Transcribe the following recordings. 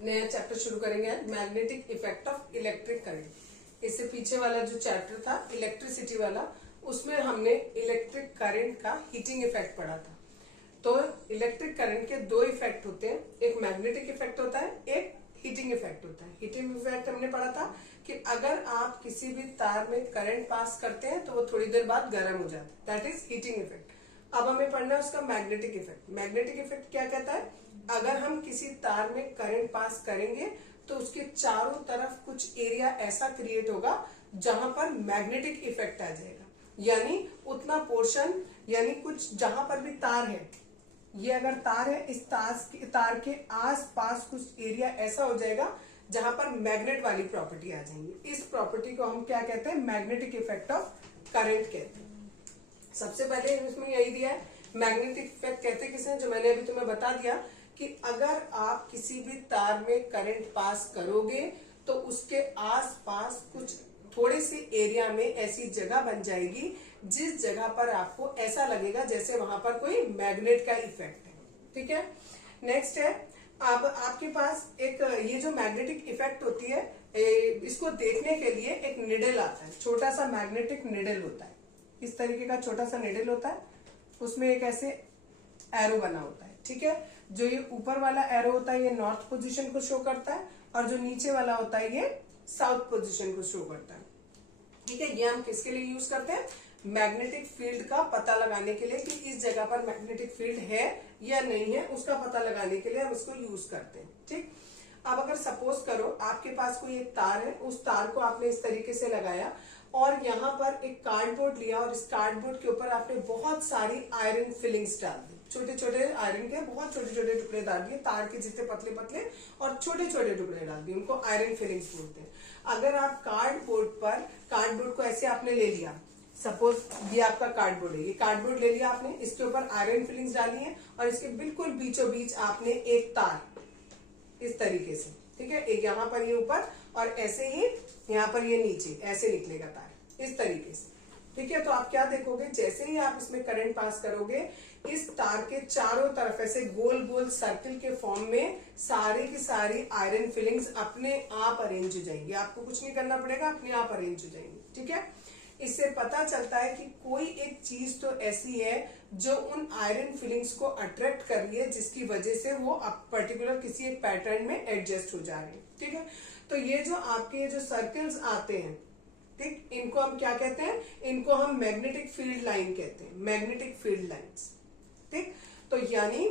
नया चैप्टर शुरू करेंगे, magnetic effect of electric current. इससे पीछे वाला जो चैप्टर था इलेक्ट्रिसिटी वाला, उसमें हमने इलेक्ट्रिक करंट का हीटिंग इफेक्ट पढ़ा था। तो इलेक्ट्रिक करंट के दो इफेक्ट होते हैं, एक मैग्नेटिक इफेक्ट होता है, एक हीटिंग इफेक्ट होता है। हीटिंग इफेक्ट हमने पढ़ा था कि अगर आप किसी भी तार में करंट पास करते हैं तो वो थोड़ी देर बाद गर्म हो जाता है, दैट इज हीटिंग इफेक्ट। अब हमें पढ़ना है उसका मैग्नेटिक इफेक्ट। मैग्नेटिक इफेक्ट क्या कहता है, अगर हम किसी तार में करंट पास करेंगे तो उसके चारों तरफ कुछ एरिया ऐसा क्रिएट होगा जहां पर मैग्नेटिक इफेक्ट आ जाएगा, यानी उतना पोर्शन, यानी कुछ जहां पर भी तार है, ये अगर तार है, इस तार के आस पास कुछ एरिया ऐसा हो जाएगा जहां पर मैग्नेट वाली प्रॉपर्टी आ जाएंगी। इस प्रॉपर्टी को हम क्या कहते हैं, मैग्नेटिक इफेक्ट ऑफ करंट कहते हैं। सबसे पहले इसमें यही दिया है, मैग्नेटिक इफेक्ट कहते हैं किसे, जो मैंने अभी तुम्हें बता दिया कि अगर आप किसी भी तार में करंट पास करोगे तो उसके आस पास कुछ थोड़े से एरिया में ऐसी जगह बन जाएगी जिस जगह पर आपको ऐसा लगेगा जैसे वहां पर कोई मैग्नेट का इफेक्ट है। ठीक है, नेक्स्ट है, अब आपके पास एक ये जो मैग्नेटिक इफेक्ट होती है, इसको देखने के लिए एक निडल आता है, छोटा सा मैग्नेटिक निडल होता है, इस तरीके का छोटा सा निडल होता है, उसमें एक ऐसे एरो बना होता है। ठीक है, जो ये ऊपर वाला एरो होता है ये नॉर्थ पोजीशन को शो करता है और जो नीचे वाला होता है ये साउथ पोजीशन को शो करता है। ठीक है, ये हम किसके लिए यूज करते हैं, मैग्नेटिक फील्ड का पता लगाने के लिए कि इस जगह पर मैग्नेटिक फील्ड है या नहीं है, उसका पता लगाने के लिए हम इसको यूज करते हैं। ठीक, अब अगर सपोज करो आपके पास कोई एक तार है, उस तार को आपने इस तरीके से लगाया और यहाँ पर एक कार्डबोर्ड लिया और इस कार्डबोर्ड के ऊपर आपने बहुत सारी आयरन फिलिंग्स डाल दी, छोटे छोटे आयरन के बहुत छोटे छोटे टुकड़े डाल दिए, तार के जितने पतले पतले और छोटे छोटे टुकड़े डाल दिए, उनको आयरन फिलिंग्स बोलते हैं। अगर आप कार्डबोर्ड को ऐसे आपने ले लिया, सपोज ये आपका कार्डबोर्ड है, ये कार्डबोर्ड ले लिया आपने, इसके ऊपर आयरन फिलिंग्स डाली है और इसके बिल्कुल बीचों बीच आपने एक तार इस तरीके से, ठीक है, एक यहाँ पर ये ऊपर और ऐसे ही यहाँ पर ये नीचे ऐसे निकलेगा तार इस तरीके से। ठीक है, तो आप क्या देखोगे, जैसे ही आप इसमें करंट पास करोगे इस तार के चारों तरफ ऐसे गोल गोल सर्कल के फॉर्म में सारी की सारी आयरन फिलिंग्स अपने आप अरेंज हो जाएंगी, आपको कुछ नहीं करना पड़ेगा, अपने आप अरेंज हो जाएंगी। ठीक है, इससे पता चलता है कि कोई एक चीज तो ऐसी है जो उन आयरन फिलिंग्स को अट्रैक्ट कर रही है, जिसकी वजह से वो पर्टिकुलर किसी एक पैटर्न में एडजस्ट हो जा रहे हैं। ठीक है, तो ये जो आपके जो सर्कल्स आते हैं, ठीक, इनको हम क्या कहते हैं, इनको हम मैग्नेटिक फील्ड लाइन कहते हैं, मैग्नेटिक फील्ड लाइंस। ठीक, तो यानी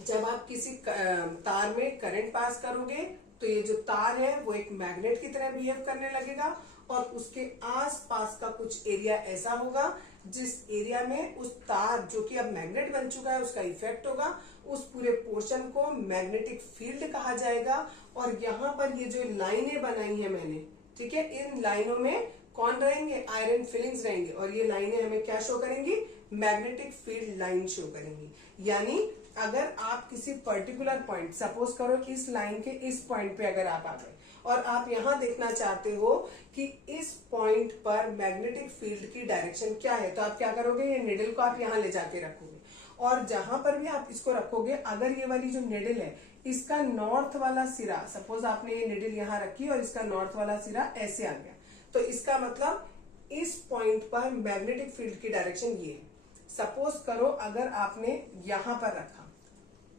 जब आप किसी तार में करंट पास करोगे तो ये जो तार है वो एक मैग्नेट की तरह बिहेव करने लगेगा और उसके आसपास का कुछ एरिया ऐसा होगा जिस एरिया में उस तार जो कि अब मैग्नेट बन चुका है उसका इफेक्ट होगा, उस पूरे पोर्शन को मैग्नेटिक फील्ड कहा जाएगा। और यहाँ पर ये जो लाइनें बनाई है मैंने, ठीक है, इन लाइनों में कौन रहेंगे, आयरन फिलिंग्स रहेंगे और ये लाइनें हमें क्या शो करेंगी, मैग्नेटिक फील्ड लाइन शो करेंगी। यानी अगर आप किसी पर्टिकुलर पॉइंट, सपोज करो इस लाइन के इस पॉइंट पे अगर आप आ गए और आप यहां देखना चाहते हो कि इस पॉइंट पर मैग्नेटिक फील्ड की डायरेक्शन क्या है, तो आप क्या करोगे, ये निडल को आप यहां ले जाके रखोगे और जहां पर भी आप इसको रखोगे, अगर ये वाली जो निडल है इसका नॉर्थ वाला सिरा, सपोज आपने ये निडल यहां रखी और इसका नॉर्थ वाला सिरा ऐसे आ गया, तो इसका मतलब इस पॉइंट पर मैग्नेटिक फील्ड की डायरेक्शन ये है। सपोज करो अगर आपने यहां पर रखा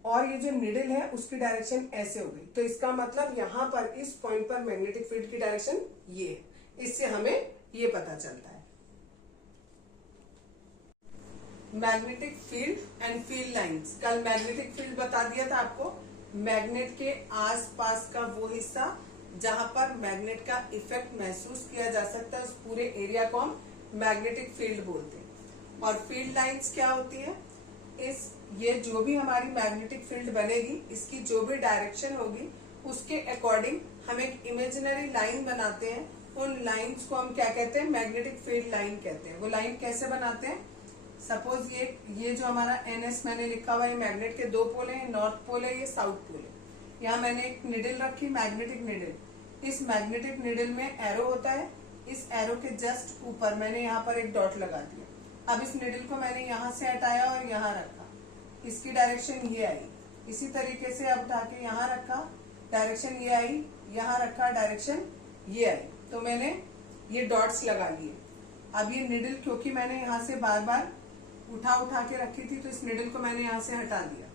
और ये जो निडल है उसकी डायरेक्शन ऐसे हो गई, तो इसका मतलब यहां पर इस पॉइंट पर मैग्नेटिक फील्ड की डायरेक्शन ये है। इससे हमें ये पता चलता है। Magnetic field and field lines, कल मैग्नेटिक फील्ड बता दिया था आपको, मैग्नेट के आसपास का वो हिस्सा जहां पर मैग्नेट का इफेक्ट महसूस किया जा सकता है, उस पूरे एरिया को हम मैग्नेटिक फील्ड बोलते हैं। और फील्ड लाइंस क्या होती है, ये जो भी हमारी मैग्नेटिक फील्ड बनेगी, इसकी जो भी डायरेक्शन होगी उसके अकॉर्डिंग हम एक इमेजिनरी लाइन बनाते हैं, उन लाइंस को हम क्या कहते हैं, मैग्नेटिक फील्ड लाइन कहते हैं। वो लाइन कैसे बनाते हैं, सपोज ये जो हमारा NS मैंने लिखा हुआ है, मैग्नेट के दो पोल है, नॉर्थ पोल है, ये साउथ पोल है। यहाँ मैंने एक निडल रखी, मैग्नेटिक निडल, इस मैग्नेटिक निडल में एरो होता है, इस एरो के जस्ट ऊपर मैंने यहाँ पर एक डॉट लगा दिया। अब इस निडल को मैंने यहाँ से हटाया और यहाँ रखा, इसकी डायरेक्शन ये आई। इसी तरीके से अब उठा के यहाँ रखा, डायरेक्शन ये आई, यहाँ रखा डायरेक्शन ये आई, तो मैंने ये डॉट्स लगा लिए। अब ये निडल क्योंकि मैंने यहाँ से बार बार उठा के रखी थी तो इस निडल को मैंने यहाँ से हटा दिया।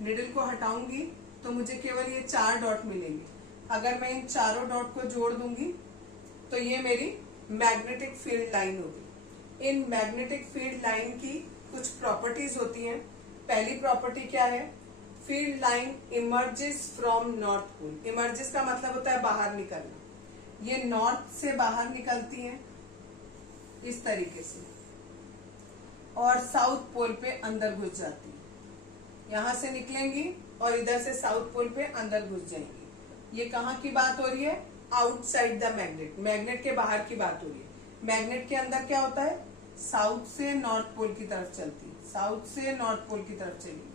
निडल को हटाऊंगी तो मुझे केवल ये 4 डॉट मिलेंगे। अगर मैं इन चारों डॉट को जोड़ दूंगी तो ये मेरी मैग्नेटिक फील्ड लाइन होगी। इन मैग्नेटिक फील्ड लाइन की कुछ प्रॉपर्टीज होती हैं। पहली प्रॉपर्टी क्या है, field line emerges from north pole. Emerges का मतलब होता है बाहर निकलना। ये नॉर्थ से बाहर निकलती हैं इस तरीके से और साउथ पोल पे अंदर घुस जाती है। यहां से निकलेंगी और इधर से साउथ पोल पे अंदर घुस जाएंगी। ये कहाँ की बात हो रही है, आउटसाइड द मैग्नेट, मैग्नेट के बाहर की बात हो रही है। मैग्नेट के अंदर क्या होता है, साउथ से नॉर्थ पोल की तरफ चलती है, साउथ से नॉर्थ पोल की तरफ चलेगी।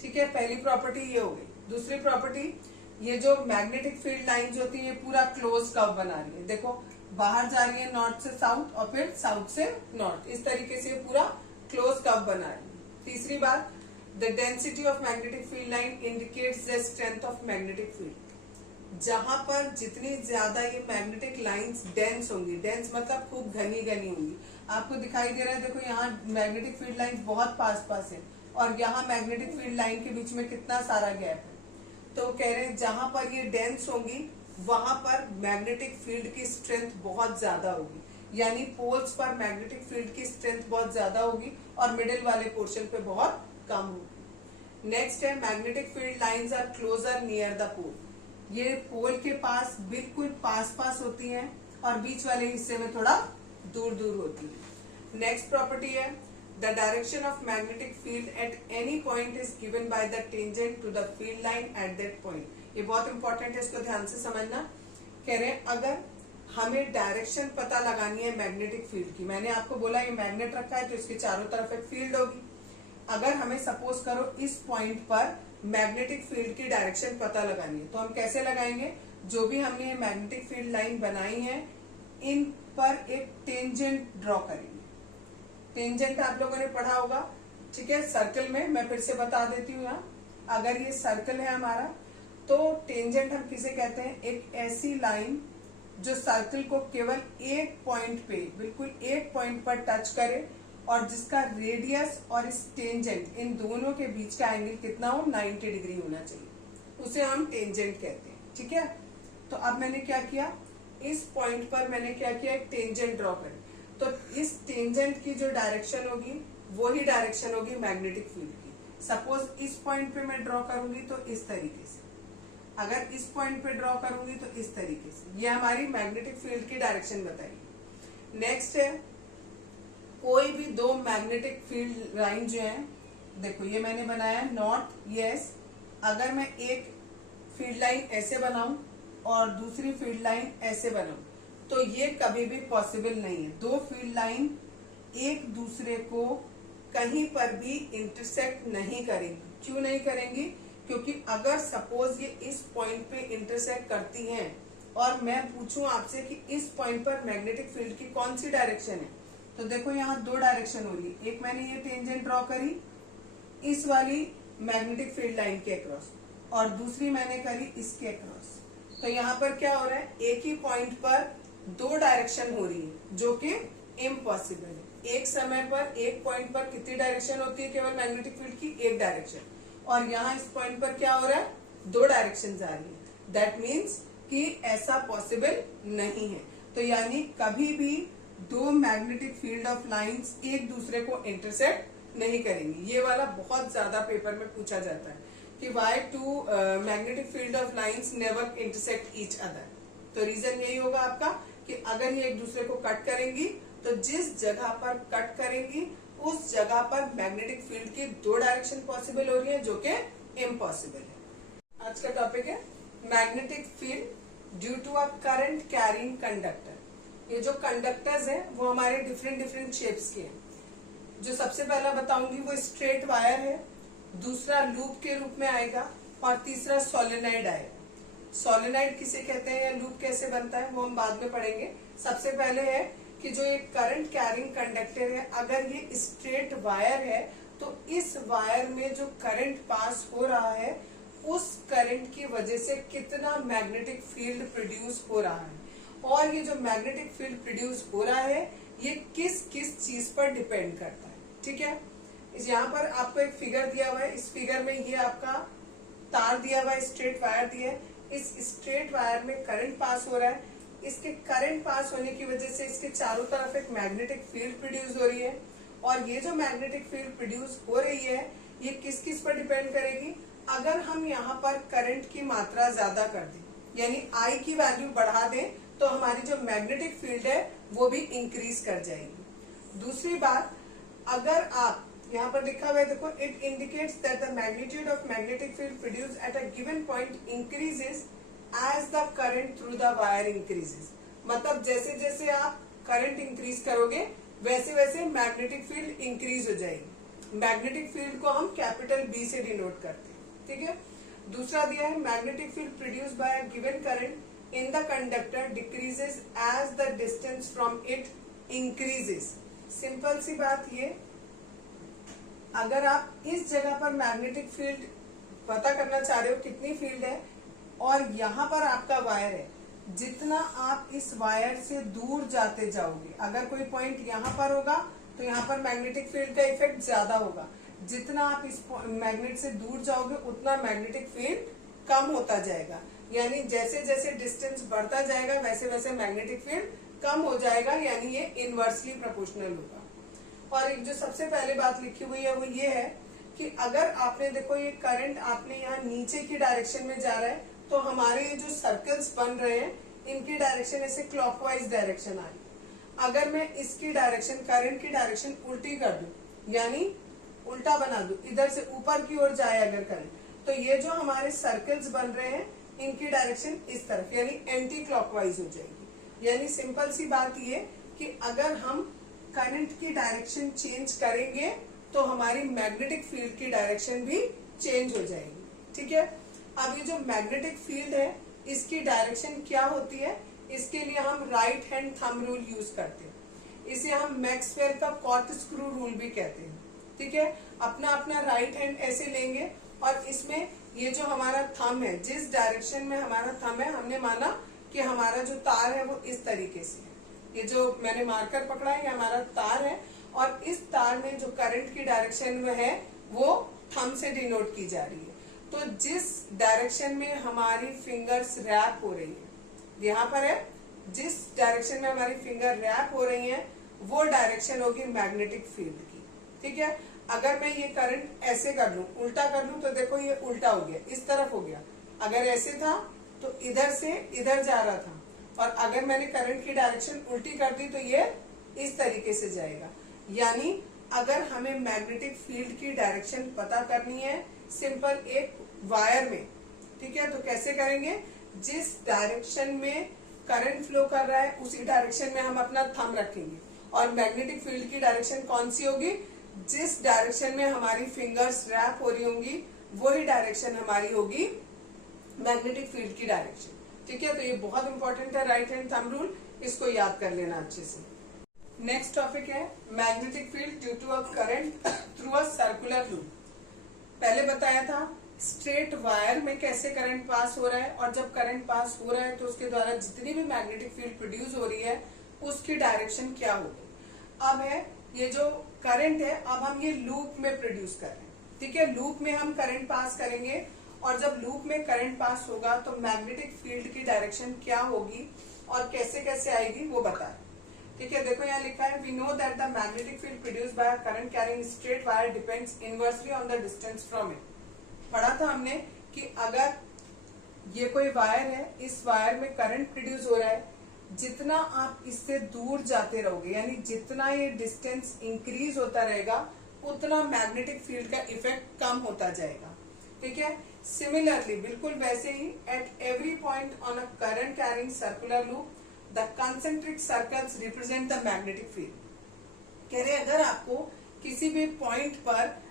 ठीक है, पहली प्रॉपर्टी ये हो गई। दूसरी प्रॉपर्टी, ये जो मैग्नेटिक फील्ड लाइन होती है ये पूरा क्लोज कर्व बना रही है। देखो बाहर जा रही है नॉर्थ से साउथ और फिर साउथ से नॉर्थ, इस तरीके से पूरा क्लोज कर्व बना रही है। तीसरी बात, the density of magnetic field line indicates the strength of magnetic field. जहां पर जितनी ज्यादा ये मैग्नेटिक लाइंस डेंस होंगी, डेंस मतलब खूब घनी घनी होंगी। आपको दिखाई दे रहा है, देखो यहाँ मैग्नेटिक फील्ड लाइंस बहुत पास पास है और यहाँ मैग्नेटिक फील्ड लाइन के बीच में कितना सारा गैप है। तो कह रहे हैं जहां पर ये डेंस होंगी वहां पर मैग्नेटिक फील्ड की स्ट्रेंथ बहुत ज्यादा होगी, यानी पोल्स पर मैग्नेटिक फील्ड की स्ट्रेंथ बहुत ज्यादा होगी और मिडिल वाले पोर्शन पे बहुत कम होगी। नेक्स्ट है, magnetic field lines are closer near the pole. ये पोल के पास बिल्कुल पास पास होती हैं और बीच वाले हिस्से में थोड़ा दूर दूर होती है। नेक्स्ट प्रॉपर्टी है, the direction of magnetic field at any point is given by the tangent to the field line at that point. ये बहुत इंपॉर्टेंट है, इसको ध्यान से समझना। कह रहे हैं अगर हमें डायरेक्शन पता लगानी है मैग्नेटिक फील्ड की, मैंने आपको बोला ये मैग्नेट रखा है तो इसके चारों तरफ एक फील्ड होगी। अगर हमें सपोज करो इस पॉइंट पर मैग्नेटिक फील्ड की डायरेक्शन पता लगानी है तो हम कैसे लगाएंगे, जो भी हमने ये मैग्नेटिक फील्ड लाइन बनाई है इन पर एक टेंजेंट ड्रॉ करेंगे। टेंजेंट आप लोगों ने पढ़ा होगा, ठीक है, सर्कल में। मैं फिर से बता देती हूँ, यहाँ अगर ये सर्कल है हमारा तो टेंजेंट हम किसे कहते हैं, एक ऐसी लाइन जो सर्कल को केवल एक पॉइंट पे, बिल्कुल एक पॉइंट पर टच करे और जिसका रेडियस और इस टेंजेंट इन दोनों के बीच का एंगल कितना हो, 90 डिग्री होना चाहिए, उसे हम टेंजेंट कहते हैं। ठीक है, तो अब मैंने क्या किया, इस पॉइंट पर मैंने क्या किया, एक टेंजेंट ड्रॉ करी। तो इस टेंजेंट की जो डायरेक्शन होगी वो ही डायरेक्शन होगी मैग्नेटिक फील्ड की। सपोज इस पॉइंट पे मैं ड्रॉ करूंगी तो इस तरीके से, अगर इस पॉइंट पे ड्रॉ करूंगी तो इस तरीके से, ये हमारी मैग्नेटिक फील्ड की डायरेक्शन बताएगी। नेक्स्ट है, कोई भी दो मैग्नेटिक फील्ड लाइन जो है, देखो ये मैंने बनाया नॉर्थ यस, अगर मैं एक फील्ड लाइन ऐसे बनाऊं और दूसरी फील्ड लाइन ऐसे बनाऊं तो ये कभी भी पॉसिबल नहीं है। दो फील्ड लाइन एक दूसरे को कहीं पर भी इंटरसेक्ट नहीं करेंगी। क्यों नहीं करेंगी, क्योंकि अगर सपोज ये इस पॉइंट पे इंटरसेक्ट करती हैं और मैं पूछूं आपसे कि इस पॉइंट पर मैग्नेटिक फील्ड की कौन सी डायरेक्शन है, तो देखो यहाँ दो डायरेक्शन हो रही है। एक मैंने ये टेंजेंट ड्रॉ करी इस वाली मैग्नेटिक फील्ड लाइन के अक्रॉस और दूसरी मैंने करी इसके अक्रॉस। तो यहाँ पर क्या हो रहा है, एक ही पॉइंट पर दो डायरेक्शन हो रही है जो कि इम्पॉसिबल है। एक समय पर एक पॉइंट पर कितनी डायरेक्शन होती है केवल मैग्नेटिक फील्ड की, एक डायरेक्शन, और यहाँ इस पॉइंट पर क्या हो रहा है, दो डायरेक्शन आ रही है। दैट मीन्स कि ऐसा पॉसिबल नहीं है। तो यानी कभी भी दो मैग्नेटिक फील्ड ऑफ लाइंस एक दूसरे को इंटरसेक्ट नहीं करेंगी। ये वाला बहुत ज्यादा पेपर में पूछा जाता है कि why two magnetic field of lines never intersect each other. तो रीजन यही होगा आपका कि अगर ये एक दूसरे को कट करेंगी तो जिस जगह पर कट करेंगी उस जगह पर मैग्नेटिक फील्ड की दो डायरेक्शन पॉसिबल हो रही है जो कि इम्पॉसिबल है। आज का टॉपिक है magnetic field due to a current carrying conductor. ये जो कंडक्टर्स हैं वो हमारे डिफरेंट डिफरेंट शेप्स के हैं। जो सबसे पहला बताऊंगी वो स्ट्रेट वायर है, दूसरा लूप के रूप में आएगा और तीसरा सोलेनॉइड आएगा। सोलेनॉइड किसे कहते हैं या लूप कैसे बनता है वो हम बाद में पढ़ेंगे। सबसे पहले है कि जो एक करंट कैरिंग कंडक्टर है, अगर ये स्ट्रेट वायर है तो इस वायर में जो करंट पास हो रहा है उस करंट की वजह से कितना मैग्नेटिक फील्ड प्रोड्यूस हो रहा है, और ये जो मैग्नेटिक फील्ड प्रोड्यूस हो रहा है ये किस किस चीज पर डिपेंड करता है। ठीक है, इस यहाँ पर आपको एक फिगर दिया हुआ है, इस फिगर में ये आपका तार दिया हुआ है, स्ट्रेट वायर दिया है, इस स्ट्रेट वायर में करंट पास हो रहा है, इसके करंट पास होने की वजह से इसके चारों तरफ एक मैग्नेटिक फील्ड प्रोड्यूस हो रही है, और ये जो मैग्नेटिक फील्ड प्रोड्यूस हो रही है ये किस किस पर डिपेंड करेगी। अगर हम यहाँ पर करंट की मात्रा ज्यादा कर दें, यानी आई की वैल्यू बढ़ा दें, तो हमारी जो मैग्नेटिक फील्ड है वो भी इंक्रीज कर जाएगी। दूसरी बात, अगर आप यहाँ पर लिखा हुआ है देखो, it indicates that the magnitude of magnetic field produce at a given point increases as the current through the wire increases. मतलब जैसे जैसे आप करंट इंक्रीज करोगे वैसे वैसे मैग्नेटिक फील्ड इंक्रीज हो जाएगी। मैग्नेटिक फील्ड को हम कैपिटल बी से डिनोट करते हैं। ठीक है, दूसरा दिया है magnetic field produce by a given current in the conductor decreases as the distance from it increases. Simple सी बात ये, अगर आप इस जगह पर मैग्नेटिक फील्ड पता करना चाह रहे हो कितनी फील्ड है, और यहाँ पर आपका वायर है, जितना आप इस वायर से दूर जाते जाओगे, अगर कोई पॉइंट यहाँ पर होगा तो यहाँ पर मैग्नेटिक फील्ड का इफेक्ट ज्यादा होगा, जितना आप इस मैग्नेट से दूर जाओगे उतना मैग्नेटिक फील्ड कम होता जाएगा। यानी जैसे जैसे डिस्टेंस बढ़ता जाएगा वैसे वैसे मैग्नेटिक फील्ड कम हो जाएगा, यानी ये इनवर्सली प्रोपोर्शनल होगा। और एक जो सबसे पहले बात लिखी हुई है वो ये है कि अगर आपने देखो ये करंट आपने यहाँ नीचे की डायरेक्शन में जा रहा है, तो हमारे ये जो सर्कल्स बन रहे हैं इनकी डायरेक्शन ऐसे क्लॉकवाइज डायरेक्शन आ रही। अगर मैं इसकी डायरेक्शन, करंट की डायरेक्शन उल्टी कर दूं, यानी उल्टा बना दूं, इधर से ऊपर की ओर जाए अगर करंट, तो ये जो हमारे सर्कल्स बन रहे हैं इनकी डायरेक्शन इस तरफ यानी एंटी क्लॉकवाइज हो जाएगी। यानी सिंपल सी बात ये कि अगर हम करंट की डायरेक्शन चेंज करेंगे तो हमारी मैग्नेटिक फील्ड की डायरेक्शन भी चेंज हो जाएगी। ठीक है, अब ये जो मैग्नेटिक फील्ड है इसकी डायरेक्शन क्या होती है, इसके लिए हम right hand thumb rule use करते हैं। इसे हम मैक्सवेल का कॉर्कस्क्रू रूल भी कहते हैं। ठीक है, अपना अपना राइट हैंड ऐसे लेंगे और इसमें ये जो हमारा थंब है, जिस डायरेक्शन में हमारा थंब है, हमने माना कि हमारा जो तार है वो इस तरीके से है। ये जो मैंने मार्कर पकड़ा है ये हमारा तार है, और इस तार में जो करंट की डायरेक्शन में है वो थंब से डिनोट की जा रही है। तो जिस डायरेक्शन में हमारी फिंगर्स रैप हो रही है, यहाँ पर है, जिस डायरेक्शन में हमारी फिंगर रैप हो रही है वो डायरेक्शन होगी मैग्नेटिक फील्ड की। ठीक है, अगर मैं ये करंट ऐसे कर लूं, उल्टा कर लूं, तो देखो ये उल्टा हो गया, इस तरफ हो गया। अगर ऐसे था तो इधर से इधर जा रहा था, और अगर मैंने करंट की डायरेक्शन उल्टी कर दी तो ये इस तरीके से जाएगा। यानी अगर हमें मैग्नेटिक फील्ड की डायरेक्शन पता करनी है सिंपल एक वायर में, ठीक है, तो कैसे करेंगे, जिस डायरेक्शन में करंट फ्लो कर रहा है उसी डायरेक्शन में हम अपना थंब रखेंगे, और मैग्नेटिक फील्ड की डायरेक्शन कौन सी होगी, जिस डायरेक्शन में हमारी फिंगर्स रैप हो रही होंगी वही डायरेक्शन हमारी होगी मैग्नेटिक फील्ड की डायरेक्शन। ठीक है, तो ये बहुत इंपॉर्टेंट है राइट हैंड थंब रूल, इसको याद कर लेना अच्छे से। नेक्स्ट टॉपिक है magnetic field due to a current through a circular loop. पहले बताया था स्ट्रेट वायर में कैसे करंट पास हो रहा है, और जब करंट पास हो रहा है तो उसके द्वारा जितनी भी मैग्नेटिक फील्ड प्रोड्यूस हो रही है उसकी डायरेक्शन क्या होगी। अब है ये जो करंट है, अब हम ये लूप में प्रोड्यूस कर रहे हैं। ठीक है, लूप में हम करंट पास करेंगे, और जब लूप में करंट पास होगा तो मैग्नेटिक फील्ड की डायरेक्शन क्या होगी और कैसे कैसे आएगी वो बता रहे। ठीक है, देखो यहाँ लिखा है, we know that the magnetic field produce by a current carrying straight wire depends inversely on the distance from it. पढ़ा था हमने कि अगर ये कोई वायर है, इस वायर में करंट प्रोड्यूस हो रहा है, जितना आप इससे दूर जाते रहोगे, यानी जितना ये डिस्टेंस इंक्रीज होता रहेगा उतना मैग्नेटिक फील्ड का इफेक्ट कम होता जाएगा। ठीक है, सिमिलरली बिल्कुल वैसे ही at every point on a current carrying circular loop the concentric circles represent the magnetic field. कह रहे अगर आपको किसी भी पॉइंट पर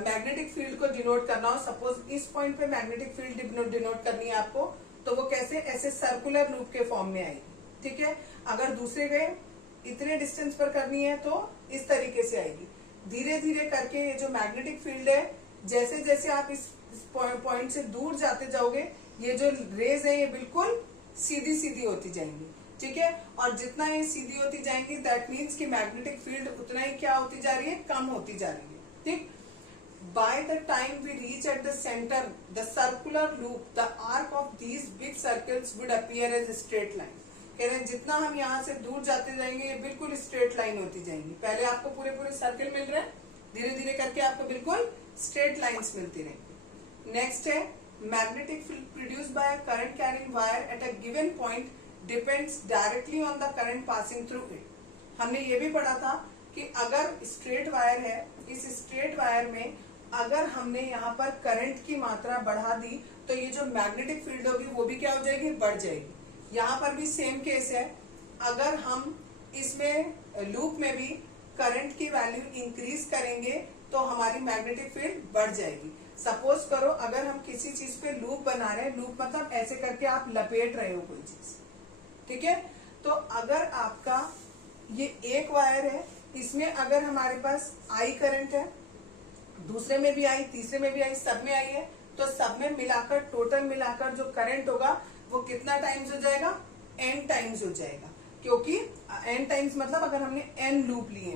मैग्नेटिक फील्ड को डिनोट करना हो, सपोज इस पॉइंट पे मैग्नेटिक फील्ड डिनोट करनी है आपको, तो वो कैसे, ऐसे सर्कुलर लूप के फॉर्म में आएगी। ठीक है, अगर दूसरे गए इतने डिस्टेंस पर करनी है तो इस तरीके से आएगी। धीरे धीरे करके ये जो मैग्नेटिक फील्ड है जैसे जैसे आप इस पॉइंट से दूर जाते जाओगे ये जो रेज है ये बिल्कुल सीधी सीधी होती जाएंगी, ठीक है। और जितना ये सीधी होती जाएंगी दैट मीन्स कि मैग्नेटिक फील्ड उतना ही क्या होती जा रही है, कम होती जा रही है, ठीक। By the time we reach at the center, the circular loop, the arc of these big circles would appear as a straight line. कह रहे हैं जितना हम यहाँ से दूर जाते जाएंगे ये बिल्कुल स्ट्रेट लाइन होती जाएंगी। पहले आपको पूरे पूरे सर्कल मिल रहे हैं, धीरे धीरे करके आपको बिल्कुल स्ट्रेट लाइंस मिलती रहेंगी। नेक्स्ट है magnetic field produced by a current carrying wire eight a given point depends directly on the current passing through it. हमने ये भी पढ़ा था कि अगर स्ट्रेट वायर है, इस स्ट्रेट वायर में अगर हमने यहाँ पर करंट की मात्रा बढ़ा दी तो ये जो मैग्नेटिक फील्ड होगी वो भी क्या हो जाएगी, बढ़ जाएगी। यहाँ पर भी सेम केस है, अगर हम इसमें लूप में भी करंट की वैल्यू इंक्रीज करेंगे तो हमारी मैग्नेटिक फील्ड बढ़ जाएगी। सपोज करो अगर हम किसी चीज पे लूप बना रहे हैं, लूप मतलब ऐसे करके आप लपेट रहे हो कोई चीज, ठीक है। तो अगर आपका ये एक वायर है, इसमें अगर हमारे पास आई करंट है, दूसरे में भी आई, तीसरे में भी आई, सब में आई है, तो सब में मिलाकर टोटल मिलाकर जो करंट होगा वो कितना टाइम्स हो जाएगा, n टाइम्स हो जाएगा। क्योंकि n टाइम्स मतलब अगर हमने n लूप लिए,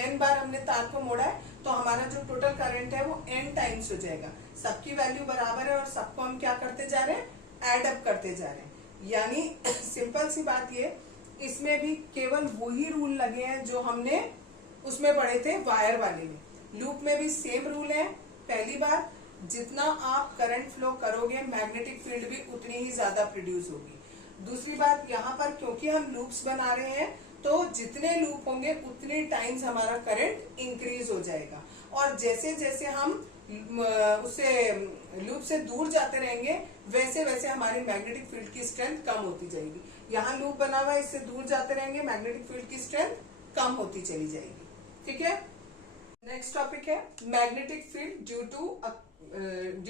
n बार हमने तार को मोड़ा है तो हमारा जो टोटल करंट है वो n टाइम्स हो जाएगा। सबकी वैल्यू बराबर है और सबको हम क्या करते जा रहे हैं, एड अप करते जा रहे हैं। यानी सिंपल सी बात ये, इसमें भी केवल वही रूल लगे हैं जो हमने उसमें पढ़े थे वायर वाले में। लूप में भी सेम रूल है। पहली बात, जितना आप करंट फ्लो करोगे मैग्नेटिक फील्ड भी उतनी ही ज्यादा प्रोड्यूस होगी। दूसरी बात, यहाँ पर क्योंकि हम लूप्स बना रहे हैं तो जितने लूप होंगे उतने टाइम्स हमारा करंट इंक्रीज हो जाएगा। और जैसे जैसे हम उससे लूप से दूर जाते रहेंगे वैसे वैसे हमारी मैग्नेटिक फील्ड की स्ट्रेंथ कम होती जाएगी। यहाँ लूप बना हुआ है, इससे दूर जाते रहेंगे मैग्नेटिक फील्ड की स्ट्रेंथ कम होती चली जाएगी, ठीक है। नेक्स्ट टॉपिक है magnetic field due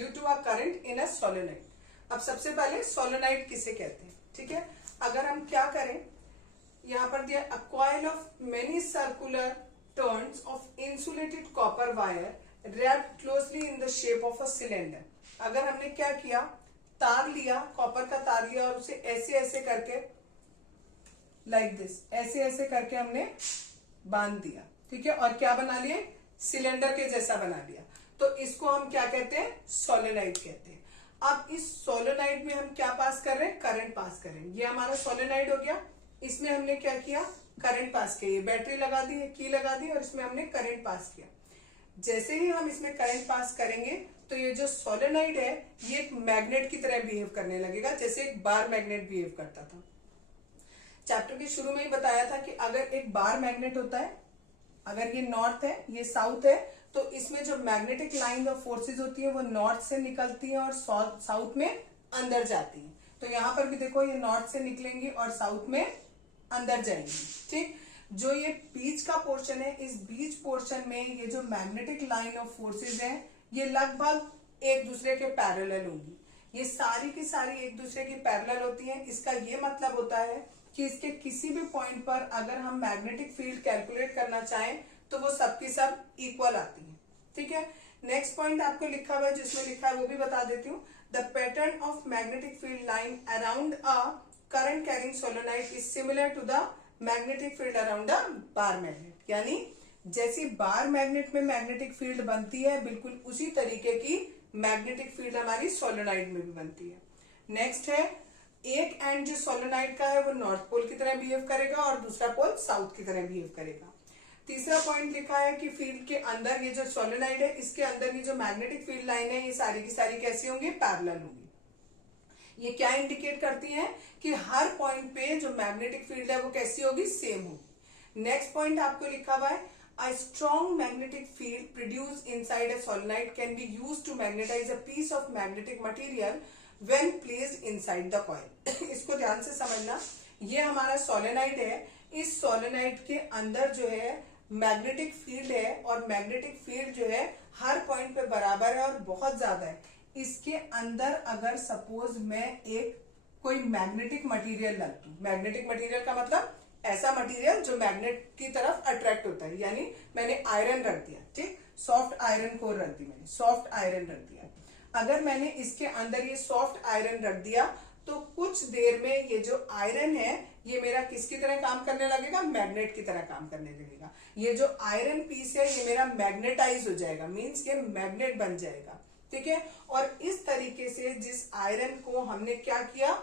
to a current in a solenoid. अब सबसे पहले सोलेनोइड किसे कहते हैं, ठीक है। अगर हम क्या करें, यहाँ पर दिया a coil of many circular turns of insulated copper wire wrapped closely in the shape of a cylinder. अगर हमने क्या किया, तार लिया, कॉपर का तार लिया और उसे ऐसे ऐसे करके लाइक दिस ऐसे ऐसे करके हमने बांध दिया, ठीक है। और क्या बना लिए, सिलेंडर के जैसा बना लिया। तो इसको हम क्या कहते हैं, सोलेनोइड कहते हैं। अब इस सोलेनोइड में हम क्या पास कर रहे हैं, करंट पास कर रहे हैं। ये हमारा सोलेनोइड हो गया, इसमें हमने क्या किया, करंट पास किया। ये बैटरी लगा दी, की लगा दी और इसमें हमने करंट पास किया। जैसे ही हम इसमें करंट पास करेंगे तो ये जो सोलेनोइड है ये एक मैग्नेट की तरह बिहेव करने लगेगा, जैसे एक बार मैग्नेट बिहेव करता था। चैप्टर के शुरू में ही बताया था कि अगर एक बार मैग्नेट होता है, अगर ये नॉर्थ है ये साउथ है, तो इसमें जो मैग्नेटिक लाइन ऑफ फोर्सेस होती है वो नॉर्थ से निकलती है और साउथ में अंदर जाती है। तो यहाँ पर भी देखो ये नॉर्थ से निकलेंगी और साउथ में अंदर जाएंगी, ठीक। जो ये बीच का पोर्शन है, इस बीच पोर्शन में ये जो मैग्नेटिक लाइन ऑफ फोर्सेस है ये लगभग एक दूसरे के पैरेलल होंगी। ये सारी की सारी एक दूसरे की पैरेलल होती हैं। इसका ये मतलब होता है कि इसके किसी भी पॉइंट पर अगर हम मैग्नेटिक फील्ड कैलकुलेट करना चाहें तो वो सबकी सब इक्वल आती है, ठीक है। नेक्स्ट पॉइंट आपको लिखा हुआ है, जिसमें लिखा है वो भी बता देती हूँ। The pattern of magnetic field line around a current carrying solenoid is similar to the magnetic field around a bar magnet. यानी जैसी बार मैग्नेट में मैग्नेटिक फील्ड बनती है बिल्कुल उसी तरीके की मैग्नेटिक फील्ड हमारी सोलेनोइड में भी बनती है। नेक्स्ट है, एक एंड जो सोलेनोइड का है वो नॉर्थ पोल की तरह बिहेव करेगा और दूसरा पोल साउथ की तरह बिहेव करेगा। तीसरा पॉइंट लिखा है कि फील्ड के अंदर ये जो सोलेनोइड है इसके अंदर ये जो मैग्नेटिक फील्ड लाइन है ये सारी की सारी कैसी होंगी, पैरेलल होंगी। ये क्या इंडिकेट करती हैं कि हर पॉइंट पे जो मैग्नेटिक फील्ड है वो कैसी होगी, सेम होगी। नेक्स्ट पॉइंट आपको लिखा हुआ है, a strong magnetic field produced inside a solenoid can be used to magnetize a piece of magnetic material when placed inside the coil। इसको ध्यान से समझना, ये हमारा सोलेनोइड है, इस सोलेनोइड के अंदर जो है मैग्नेटिक फील्ड है और मैग्नेटिक फील्ड जो है हर पॉइंट पे बराबर है और बहुत ज्यादा है। इसके अंदर अगर सपोज मैं एक कोई मैग्नेटिक मटेरियल रख दूं, मैग्नेटिक मटेरियल का मतलब ऐसा मटेरियल जो मैग्नेट की तरफ अट्रैक्ट होता है, यानी मैंने आयरन रख दिया, ठीक। सॉफ्ट आयरन कोर रख दी, मैंने सॉफ्ट आयरन रख दिया। अगर मैंने इसके अंदर ये सॉफ्ट आयरन रख दिया तो कुछ देर में ये जो आयरन है ये मेरा किसकी तरह काम करने लगेगा, मैग्नेट की तरह काम करने लगेगा। ये जो आयरन पीस है ये मेरा मैग्नेटाइज हो जाएगा, मीन्स ये मैग्नेट बन जाएगा, ठीक है। और इस तरीके से जिस आयरन को हमने क्या किया,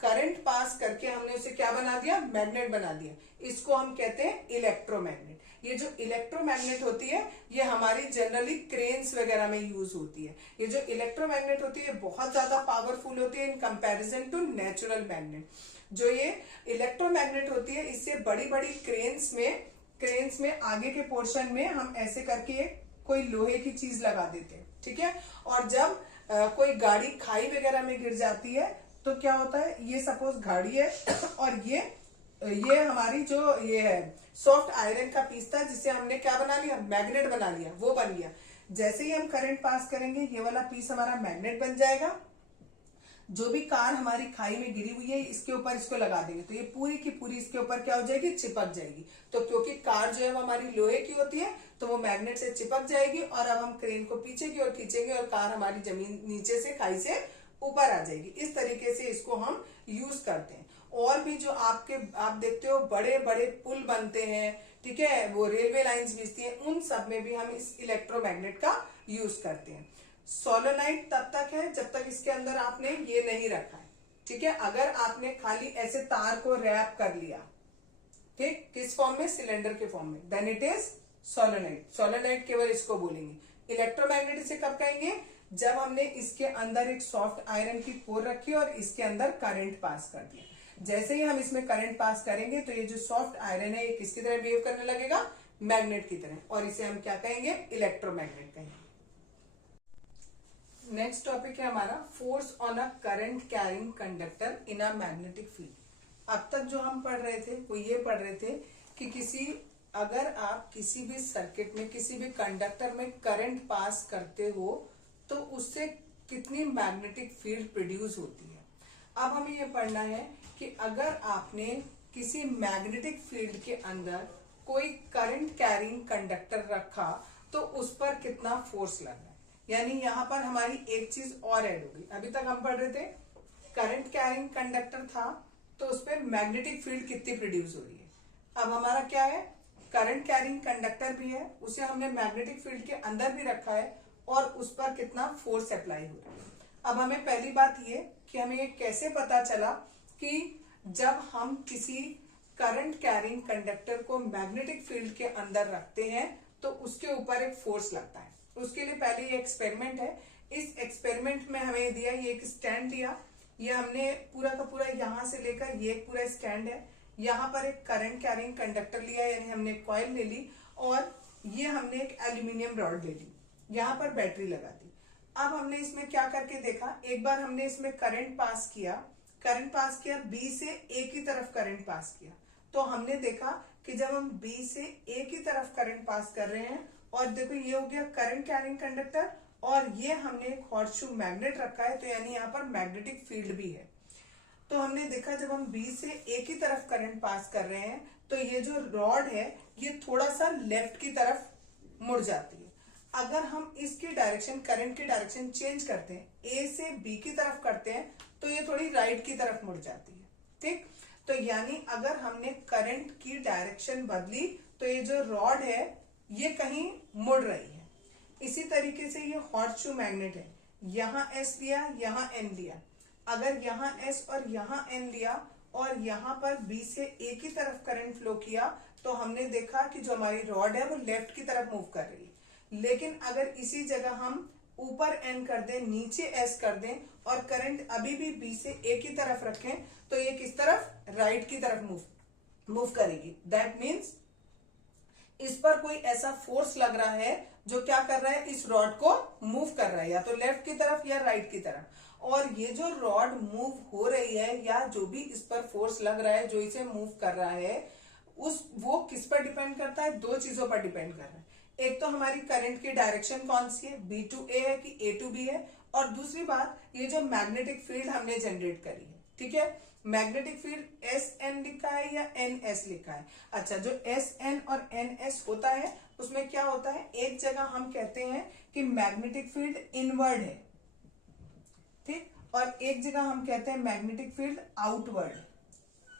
करंट पास करके हमने उसे क्या बना दिया, मैग्नेट बना दिया। इसको हम कहते हैं इलेक्ट्रोमैग्नेट। ये जो इलेक्ट्रोमैग्नेट होती है ये हमारी जनरली क्रेन्स वगैरह में यूज होती है। ये जो इलेक्ट्रोमैग्नेट होती है बहुत ज्यादा पावरफुल होती है in comparison to natural magnet. जो ये इलेक्ट्रोमैग्नेट होती है इससे बड़ी बड़ी क्रेन्स में आगे के पोर्शन में हम ऐसे करके कोई लोहे की चीज लगा देते हैं, ठीक है। और जब कोई गाड़ी खाई वगैरह में गिर जाती है तो क्या होता है, ये सपोज गाड़ी है और ये हमारी जो ये है सॉफ्ट आयरन का पीस था जिसे हमने क्या बना लिया, मैग्नेट बना लिया, वो बन गया। जैसे ही हम करंट पास करेंगे ये वाला पीस हमारा मैग्नेट बन जाएगा। जो भी कार हमारी खाई में गिरी हुई है इसके ऊपर इसको लगा देंगे तो ये पूरी की पूरी इसके ऊपर क्या हो जाएगी, चिपक जाएगी। तो क्योंकि कार जो है वो हमारी लोहे की होती है तो वो मैग्नेट से चिपक जाएगी और अब हम क्रेन को पीछे की ओर खींचेंगे और कार हमारी जमीन नीचे से खाई से ऊपर आ जाएगी। इस तरीके से इसको हम यूज करते हैं। और भी जो आप देखते हो बड़े बड़े पुल बनते हैं, ठीक है, वो रेलवे लाइंस बिछती है, उन सब में भी हम इस इलेक्ट्रोमैग्नेट का यूज करते हैं। सोलेनोइड तब तक है जब तक इसके अंदर आपने ये नहीं रखा है, ठीक है। अगर आपने खाली ऐसे तार को रैप कर लिया, ठीक, किस फॉर्म में, सिलेंडर के फॉर्म में, then it is solenoid. Solenoid केवल इसको बोलेंगे। इलेक्ट्रोमैग्नेट इसे कब कहेंगे, जब हमने इसके अंदर एक सॉफ्ट आयरन की कोर रखी और इसके अंदर करंट पास कर दिया। जैसे ही हम इसमें करंट पास करेंगे तो ये जो सॉफ्ट आयरन है ये किसकी तरह बिहेव करने लगेगा, मैग्नेट की तरह, और इसे हम क्या कहेंगे, इलेक्ट्रोमैग्नेट कहेंगे। नेक्स्ट टॉपिक है हमारा force on a current carrying conductor in a magnetic field. अब तक जो हम पढ़ रहे थे वो ये पढ़ रहे थे कि अगर आप किसी भी सर्किट में किसी भी कंडक्टर में करंट पास करते हो तो उससे कितनी मैग्नेटिक फील्ड प्रोड्यूस होती है। अब हमें ये पढ़ना है कि अगर आपने किसी मैग्नेटिक फील्ड के अंदर कोई करंट कैरिंग कंडक्टर रखा तो उस पर कितना फोर्स लग रहा है। यानी यहाँ पर हमारी एक चीज और ऐड होगी। अभी तक हम पढ़ रहे थे करंट कैरिंग कंडक्टर था तो उस पर मैग्नेटिक फील्ड कितनी प्रोड्यूस हो रही है। अब हमारा क्या है, करंट कैरिंग कंडक्टर भी है, उसे हमने मैग्नेटिक फील्ड के अंदर भी रखा है और उस पर कितना फोर्स अप्लाई हो रहा है। अब हमें पहली बात ये कि हमें ये कैसे पता चला कि जब हम किसी करंट कैरिंग कंडक्टर को मैग्नेटिक फील्ड के अंदर रखते हैं तो उसके ऊपर एक फोर्स लगता है। उसके लिए पहले ये एक्सपेरिमेंट है। इस एक्सपेरिमेंट में हमें दिया ये एक स्टैंड दिया, ये हमने पूरा का पूरा यहां से लेकर ये पूरा स्टैंड है, यहाँ पर एक करंट कैरिंग कंडक्टर लिया यानी हमने कॉइल ले ली और ये हमने एक एल्यूमिनियम रॉड ले ली, यहाँ पर बैटरी लगा दी। अब हमने इसमें क्या करके देखा, एक बार हमने इसमें करंट पास किया बी से ए की तरफ करंट पास किया तो हमने देखा कि जब हम बी से ए की तरफ करंट पास कर रहे हैं और देखो ये हो गया करंट कैरिंग कंडक्टर और ये हमने एक हॉर्सशू मैग्नेट रखा है तो यानी यहाँ पर मैग्नेटिक फील्ड भी है। तो हमने देखा जब हम बी से ए की तरफ करंट पास कर रहे हैं तो ये जो रॉड है ये थोड़ा सा लेफ्ट की तरफ मुड़ जाती है। अगर हम इसकी डायरेक्शन, करंट की डायरेक्शन चेंज करते हैं, ए से बी की तरफ करते हैं तो ये थोड़ी राइट की तरफ मुड़ जाती है, ठीक। तो यानी अगर हमने करंट की डायरेक्शन बदली तो ये जो रॉड है ये कहीं मुड़ रही है। इसी तरीके से ये हॉर्सशू मैग्नेट है, यहाँ एस लिया, यहाँ एन लिया। अगर यहाँ एस और यहाँ एन लिया और यहाँ पर बी से ए की तरफ करंट फ्लो किया तो हमने देखा कि जो हमारी रॉड है वो लेफ्ट की तरफ मूव कर रही है। लेकिन अगर इसी जगह हम ऊपर एन कर दें, नीचे एस कर दें और करंट अभी भी बी से ए की तरफ रखें तो ये किस तरफ, राइट की तरफ मूव करेगी। दैट मीन्स इस पर कोई ऐसा फोर्स लग रहा है जो क्या कर रहा है, इस रॉड को मूव कर रहा है या तो लेफ्ट की तरफ या राइट की तरफ। और ये जो रॉड मूव हो रही है या जो भी इस पर फोर्स लग रहा है जो इसे मूव कर रहा है वो किस पर डिपेंड करता है, दो चीजों पर डिपेंड कर रहा है। एक तो हमारी करंट की डायरेक्शन कौन सी है, बी टू ए है कि ए टू बी है, और दूसरी बात ये जो मैग्नेटिक फील्ड हमने जनरेट करी है, ठीक है। मैग्नेटिक फील्ड एस एन लिखा है या एन एस लिखा है? अच्छा, जो एस एन और एन एस होता है उसमें क्या होता है, एक जगह हम कहते हैं कि मैग्नेटिक फील्ड इनवर्ड है, ठीक, और एक जगह हम कहते हैं मैग्नेटिक फील्ड आउटवर्ड।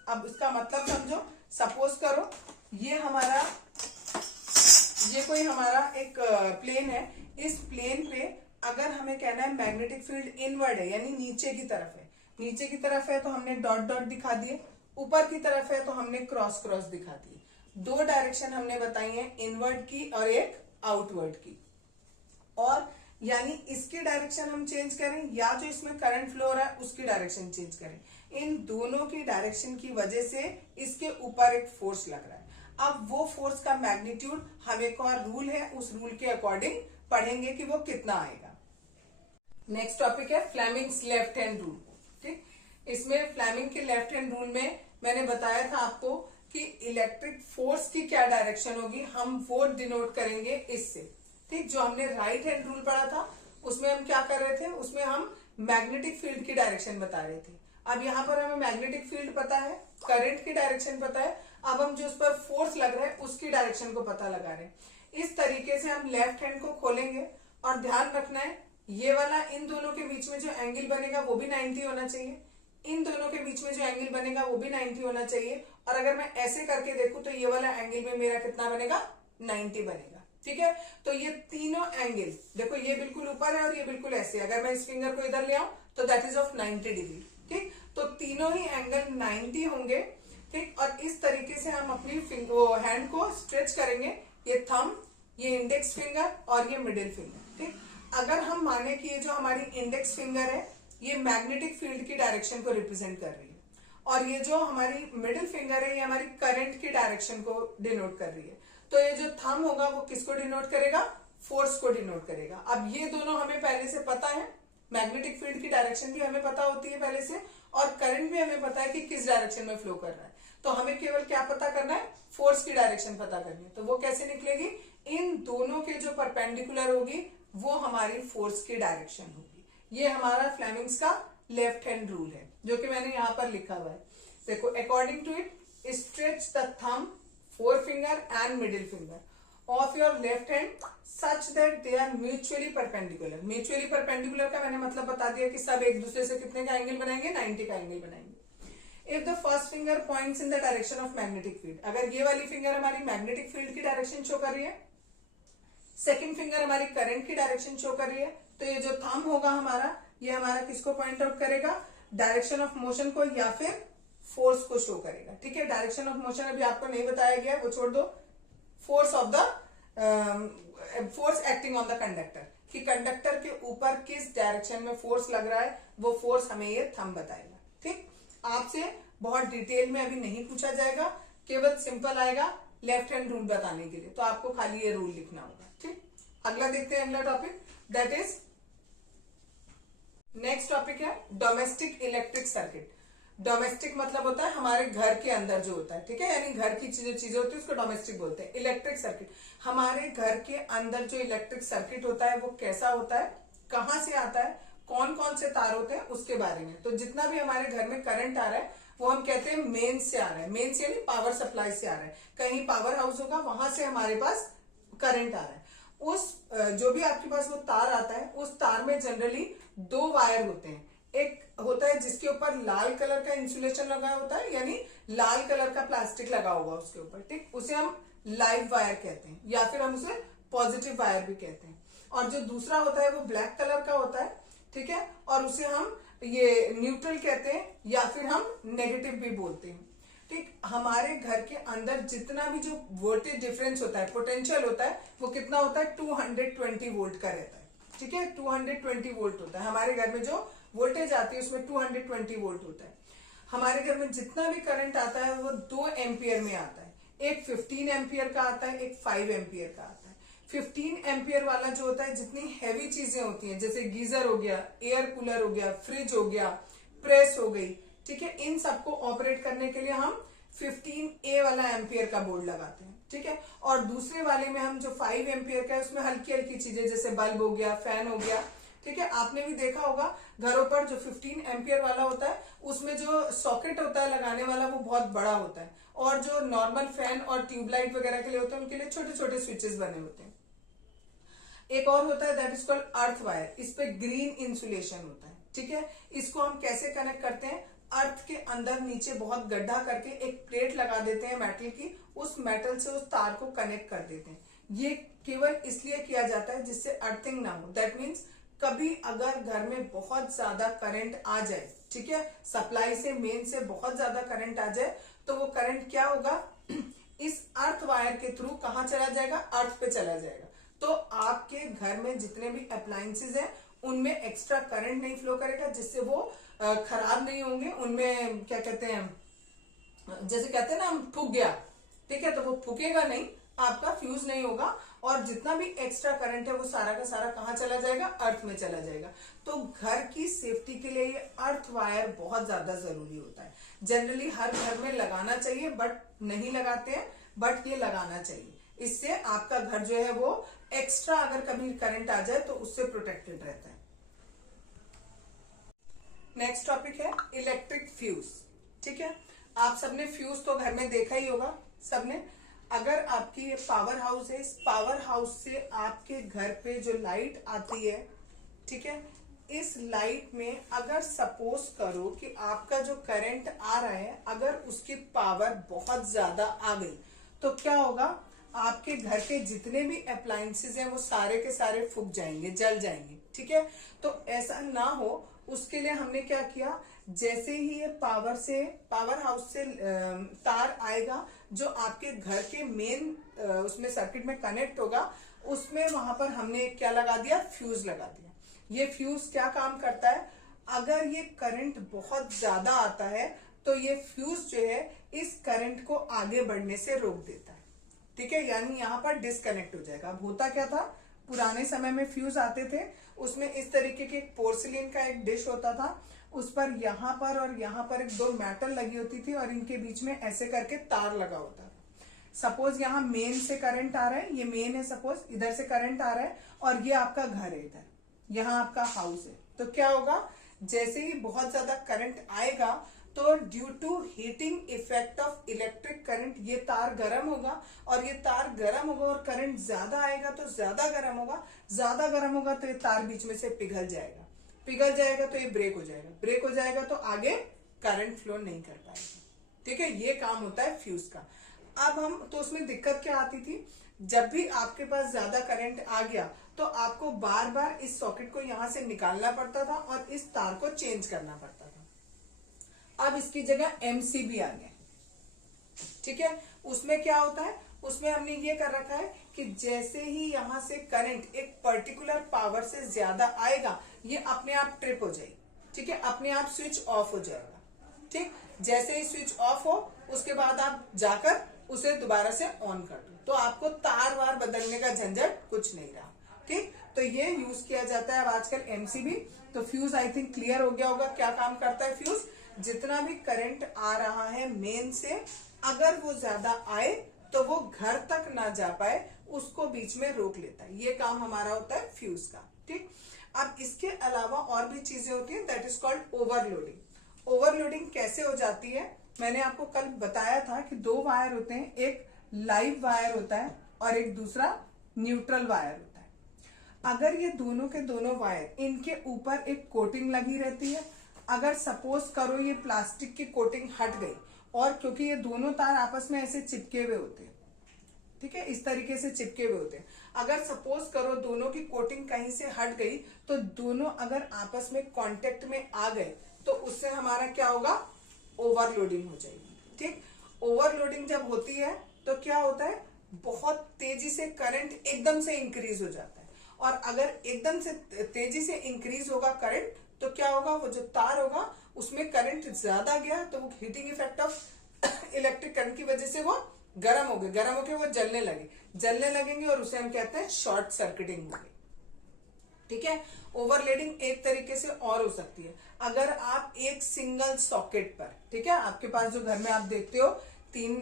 अब इसका मतलब समझो, सपोज करो ये कोई हमारा एक प्लेन है, इस प्लेन पे अगर हमें कहना है मैग्नेटिक फील्ड इनवर्ड है यानी नीचे की तरफ है, नीचे की तरफ है तो हमने डॉट डॉट दिखा दिए, ऊपर की तरफ है तो हमने क्रॉस क्रॉस दिखा दिए। दो डायरेक्शन हमने बताई है, इनवर्ड की और एक आउटवर्ड की। और यानी इसकी डायरेक्शन हम चेंज करें या जो इसमें करंट फ्लो हो रहा है उसकी डायरेक्शन चेंज करें, इन दोनों की डायरेक्शन की वजह से इसके ऊपर एक फोर्स लग रहा है। अब वो फोर्स का मैग्नीट्यूड हम एक और रूल है, उस रूल के अकॉर्डिंग पढ़ेंगे कि वो कितना आएगा। नेक्स्ट टॉपिक है फ्लेमिंग्स लेफ्ट हैंड रूल। ठीक, इसमें फ्लेमिंग के लेफ्ट हैंड रूल में मैंने बताया था आपको कि इलेक्ट्रिक फोर्स की क्या डायरेक्शन होगी, हम वो डिनोट करेंगे इससे। ठीक, जो हमने राइट हैंड रूल पढ़ा था उसमें हम क्या कर रहे थे, उसमें हम मैग्नेटिक फील्ड की डायरेक्शन बता रहे थे। अब यहाँ पर हमें मैग्नेटिक फील्ड पता है, करंट की डायरेक्शन पता है, अब हम जो उस पर फोर्स लग रहा है उसकी डायरेक्शन को पता लगा रहे हैं। इस तरीके से हम लेफ्ट हैंड को खोलेंगे और ध्यान रखना है ये वाला इन दोनों के बीच में जो एंगल बनेगा वो भी 90 होना चाहिए, इन दोनों के बीच में जो एंगल बनेगा वो भी 90 होना चाहिए। और अगर मैं ऐसे करके देखूं तो ये वाला एंगल में मेरा कितना बनेगा, 90 बनेगा। ठीक है, तो ये तीनों एंगल देखो, ये बिल्कुल ऊपर है और ये बिल्कुल ऐसे, अगर मैं इस फिंगर को इधर ले आऊं तो दैट इज ऑफ 90 डिग्री। ठीक, तो तीनों ही एंगल 90 होंगे। ठीक, और इस तरीके से हम अपनी हैंड को स्ट्रेच करेंगे, ये थंब, ये इंडेक्स फिंगर और ये मिडिल फिंगर। ठीक, अगर हम माने कि ये जो हमारी इंडेक्स फिंगर है ये मैग्नेटिक फील्ड की डायरेक्शन को रिप्रेजेंट कर रही है और ये जो हमारी मिडिल फिंगर है ये हमारी करंट की डायरेक्शन को डिनोट कर रही है, तो ये जो थंब होगा वो किसको डिनोट करेगा, फोर्स को डिनोट करेगा। अब ये दोनों हमें पहले से पता है, मैग्नेटिक फील्ड की डायरेक्शन भी हमें पता होती है पहले से और करंट भी हमें पता है कि किस डायरेक्शन में फ्लो कर रहा है, तो हमें केवल क्या पता करना है, फोर्स की डायरेक्शन पता करनी है। तो वो कैसे निकलेगी, इन दोनों के जो परपेंडिकुलर होगी वो हमारी फोर्स की डायरेक्शन होगी। ये हमारा फ्लेमिंग्स का लेफ्ट हैंड रूल है जो कि मैंने यहां पर लिखा हुआ है। देखो, according to it stretch the thumb, forefinger and middle finger of your left hand such that they are mutually perpendicular. Mutually perpendicular का मैंने मतलब बता दिया कि सब एक दूसरे से कितने का एंगल बनाएंगे, 90 का एंगल बनाएंगे। If the first finger points in the direction of magnetic field, अगर ये वाली फिंगर हमारी मैग्नेटिक फील्ड की डायरेक्शन शो कर रही है, सेकंड फिंगर हमारी करंट की डायरेक्शन शो कर रही है, तो ये जो थंब होगा हमारा, ये हमारा किसको पॉइंट आउट करेगा, डायरेक्शन ऑफ मोशन को या फिर फोर्स को शो करेगा। ठीक है, डायरेक्शन ऑफ मोशन अभी आपको नहीं बताया गया, वो छोड़ दो। Force of the force acting on the conductor, कि कंडक्टर के ऊपर किस डायरेक्शन में फोर्स लग रहा है, वो फोर्स हमें ये थंब बताएगा। ठीक, आपसे बहुत डिटेल में अभी नहीं पूछा जाएगा, केवल सिंपल आएगा लेफ्ट हैंड रूल बताने के लिए, तो आपको खाली ये रूल लिखना होगा। ठीक, अगला देखते हैं, अगला topic that is next topic है डोमेस्टिक इलेक्ट्रिक सर्किट। डोमेस्टिक मतलब होता है हमारे घर के अंदर जो होता है, ठीक है, यानी घर की चीजें होती है उसको डोमेस्टिक बोलते हैं। इलेक्ट्रिक सर्किट, हमारे घर के अंदर जो इलेक्ट्रिक सर्किट होता है वो कैसा होता है, कहां से आता है, कौन कौन से तार होते हैं उसके बारे में। तो जितना भी हमारे घर में करंट आ रहा है वो हम कहते हैं मेन से आ रहा है, मेन से यानी पावर सप्लाई से आ रहा है, कहीं पावर हाउस होगा वहां से हमारे पास करंट आ रहा है। उस जो भी आपके पास वो तार आता है उस तार में जनरली दो वायर होते हैं, एक होता है जिसके ऊपर लाल कलर का इंसुलेशन लगा होता है, यानी लाल कलर का प्लास्टिक लगा होगा उसके ऊपर। ठीक, उसे हम लाइव वायर कहते हैं या फिर हम उसे पॉजिटिव वायर भी कहते हैं। और जो दूसरा होता है वो ब्लैक कलर का होता है, ठीक है, और उसे हम ये न्यूट्रल कहते हैं या फिर हम नेगेटिव भी बोलते हैं। ठीक, हमारे घर के अंदर जितना भी जो वोल्टेज डिफरेंस होता है, पोटेंशियल होता है, वो कितना होता है, 220 वोल्ट का रहता है। ठीक है, 220 वोल्ट होता है हमारे घर में, जो वोल्टेज आती है उसमें 220 वोल्ट होता है। हमारे घर में जितना भी करंट आता है वो 2 एम्पियर में आता है, एक 15 एम्पियर का आता है, एक 5 एम्पियर का आता है। 15 एम्पियर वाला जो होता है, जितनी हैवी चीजें होती हैं जैसे गीजर हो गया, एयर कूलर हो गया, फ्रिज हो गया, प्रेस हो गई, ठीक है, इन सबको ऑपरेट करने के लिए हम 15A वाला एम्पियर का बोर्ड लगाते हैं। ठीक है, और दूसरे वाले में हम जो 5 एम्पियर का है उसमें हल्की हल्की चीजें जैसे बल्ब हो गया, फैन हो गया, ठीक है, आपने भी देखा होगा घरों पर जो 15 एम्पियर वाला होता है उसमें जो सॉकेट होता है लगाने वाला वो बहुत बड़ा होता है, और जो नॉर्मल फैन और ट्यूबलाइट वगैरह के लिए होते हैं उनके लिए छोटे छोटे स्विचेस बने होते हैं। एक और होता है that is called earth wire, इस पे ग्रीन इंसुलेशन होता है। ठीक है, इसको हम कैसे कनेक्ट करते हैं, अर्थ के अंदर नीचे बहुत गड्ढा करके एक प्लेट लगा देते हैं मेटल की, उस मेटल से उस तार को कनेक्ट कर देते हैं। ये केवल इसलिए किया जाता है जिससे अर्थिंग ना हो। दैट मीन्स कभी अगर घर में बहुत ज्यादा करंट आ जाए, ठीक है, सप्लाई से मेन से बहुत ज्यादा करंट आ जाए, तो वो करंट क्या होगा इस अर्थ वायर के थ्रू कहां चला जाएगा, अर्थ पे चला जाएगा। तो आपके घर में जितने भी अप्लायंसेज हैं उनमें एक्स्ट्रा करंट नहीं फ्लो करेगा, जिससे वो खराब नहीं होंगे। उनमें क्या कहते हैं, जैसे कहते हैं ना हम फूक गया, ठीक है, तो वो फूकेगा नहीं, आपका फ्यूज नहीं होगा, और जितना भी एक्स्ट्रा करंट है वो सारा का सारा कहाँ चला जाएगा, अर्थ में चला जाएगा। तो घर की सेफ्टी के लिए ये अर्थ वायर बहुत ज्यादा जरूरी होता है। जनरली हर घर में लगाना चाहिए, बट नहीं लगाते हैं, बट ये लगाना चाहिए। इससे आपका घर जो है वो एक्स्ट्रा अगर कभी करंट आ जाए तो उससे प्रोटेक्टेड रहता है। नेक्स्ट टॉपिक है इलेक्ट्रिक फ्यूज। ठीक है, आप सबने फ्यूज तो घर में देखा ही होगा सबने। अगर आपकी ये पावर हाउस है, इस पावर हाउस से आपके घर पे जो लाइट आती है, ठीक है, इस लाइट में अगर सपोज करो कि आपका जो करंट आ रहा है अगर उसकी पावर बहुत ज्यादा आ गई, तो क्या होगा, आपके घर के जितने भी अप्लायंसेस हैं वो सारे के सारे फूक जाएंगे, जल जाएंगे। ठीक है, तो ऐसा ना हो उसके लिए हमने क्या किया, जैसे ही ये पावर हाउस से तार आएगा जो आपके घर के मेन उसमें सर्किट में कनेक्ट होगा, उसमें वहां पर हमने क्या लगा दिया, फ्यूज लगा दिया। ये फ्यूज क्या काम करता है, अगर ये करंट बहुत ज्यादा आता है तो ये फ्यूज जो है इस करंट को आगे बढ़ने से रोक देता है। ठीक है, यानी यहाँ पर डिस्कनेक्ट हो जाएगा। अब होता क्या था, पुराने समय में फ्यूज आते थे, उसमें इस तरीके के एक पोर्सिलिन का एक डिश होता था, उस पर यहाँ पर और यहाँ पर एक दो मेटल लगी होती थी और इनके बीच में ऐसे करके तार लगा होता था। सपोज यहाँ मेन से करंट आ रहा है, ये मेन है, सपोज इधर से करंट आ रहा है और ये आपका घर है, इधर यहाँ आपका हाउस है। तो क्या होगा, जैसे ही बहुत ज्यादा करंट आएगा तो due to heating effect of electric current ये तार गर्म होगा, और ये तार गर्म होगा और करंट ज्यादा आएगा तो ज्यादा गर्म होगा, ज्यादा गर्म होगा तो ये तार बीच में से पिघल जाएगा, पिघल जाएगा तो ये ब्रेक हो जाएगा, ब्रेक हो जाएगा तो आगे करंट फ्लो नहीं कर पाएगा। ठीक है, ये काम होता है फ्यूज का। अब हम तो उसमें दिक्कत क्या आती थी, जब भी आपके पास ज्यादा करंट आ गया तो आपको बार बार इस सॉकेट को यहां से निकालना पड़ता था और इस तार को चेंज करना पड़ता था। अब इसकी जगह एमसीबी आ गया। ठीक है, उसमें क्या होता है, उसमें हमने ये कर रखा है कि जैसे ही यहां से करंट एक पर्टिकुलर पावर से ज्यादा आएगा ये अपने आप ट्रिप हो जाएगी। ठीक है, अपने आप स्विच ऑफ हो जाएगा। ठीक, जैसे ही स्विच ऑफ हो उसके बाद आप जाकर उसे दोबारा से ऑन कर दो, तो आपको तार वार बदलने का झंझट कुछ नहीं रहा। ठीक, तो ये यूज किया जाता है अब आजकल एमसीबी। तो फ्यूज आई थिंक क्लियर हो गया होगा क्या काम करता है फ्यूज। जितना भी करंट आ रहा है मेन से, अगर वो ज्यादा आए तो वो घर तक ना जा पाए, उसको बीच में रोक लेता है। ये काम हमारा होता है फ्यूज का। ठीक, अब इसके अलावा और भी चीजें होती हैं, that is called overloading. Overloading कैसे हो जाती है, मैंने आपको कल बताया था कि दो वायर होते हैं, एक लाइव वायर होता है और एक दूसरा न्यूट्रल वायर होता है। अगर ये दोनों के दोनों वायर, इनके ऊपर एक कोटिंग लगी रहती है, अगर सपोज करो ये प्लास्टिक की कोटिंग हट गई, और क्योंकि ये दोनों तार आपस में ऐसे चिपके हुए होते हैं, ठीक है, इस तरीके से चिपके हुए होते हैं, अगर सपोज करो दोनों की कोटिंग कहीं से हट गई तो दोनों अगर आपस में कांटेक्ट में आ गए तो उससे हमारा क्या होगा, ओवरलोडिंग हो जाएगी। ठीक, ओवरलोडिंग जब होती है तो क्या होता है, बहुत तेजी से करंट एकदम से इंक्रीज हो जाता है, और अगर एकदम से तेजी से इंक्रीज होगा करंट तो क्या होगा, वो जो तार होगा उसमें करंट ज्यादा गया तो वो heating effect of electric current की वजह से वो गर्म हो गए, गर्म होके वो जलने लगेंगे और उसे हम कहते हैं शॉर्ट सर्किटिंग हो गई। ठीक है, ओवरलोडिंग एक तरीके से और हो सकती है, अगर आप एक सिंगल सॉकेट पर, ठीक है, आपके पास जो घर में आप देखते हो 3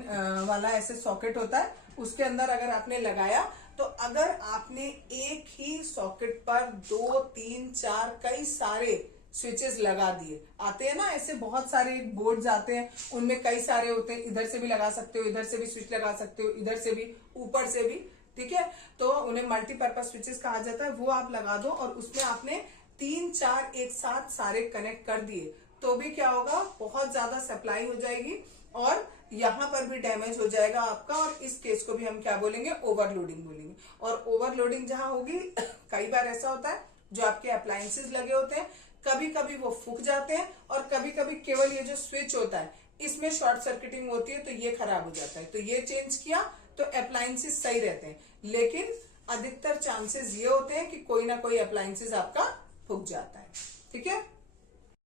वाला ऐसे सॉकेट होता है, उसके अंदर अगर आपने लगाया तो अगर आपने एक ही सॉकेट पर 2, 3, 4 कई सारे स्विचेस लगा दिए, आते हैं ना ऐसे बहुत सारे बोर्ड्स आते हैं, उनमें कई सारे होते हैं, इधर से भी लगा सकते हो, इधर से भी स्विच लगा सकते हो, इधर से भी, ऊपर से भी, ठीक है, तो उन्हें मल्टीपर्पज स्विचेस कहा जाता है। वो आप लगा दो और उसमें आपने 3-4 एक साथ सारे कनेक्ट कर दिए, तो भी क्या होगा, बहुत ज्यादा सप्लाई हो जाएगी और यहां पर भी डैमेज हो जाएगा आपका, और इस केस को भी हम क्या बोलेंगे, ओवरलोडिंग बोलेंगे। और ओवरलोडिंग जहां होगी, कई बार ऐसा होता है जो आपके अप्लायंसेस लगे होते हैं, कभी कभी वो फूक जाते हैं और कभी कभी केवल ये जो स्विच होता है इसमें शॉर्ट सर्किटिंग होती है, तो ये खराब हो जाता है। तो ये चेंज किया तो अप्लायंसेस सही रहते हैं, लेकिन अधिकतर चांसेस ये होते हैं कि कोई ना कोई अप्लायंसेस आपका फूक जाता है। ठीक है।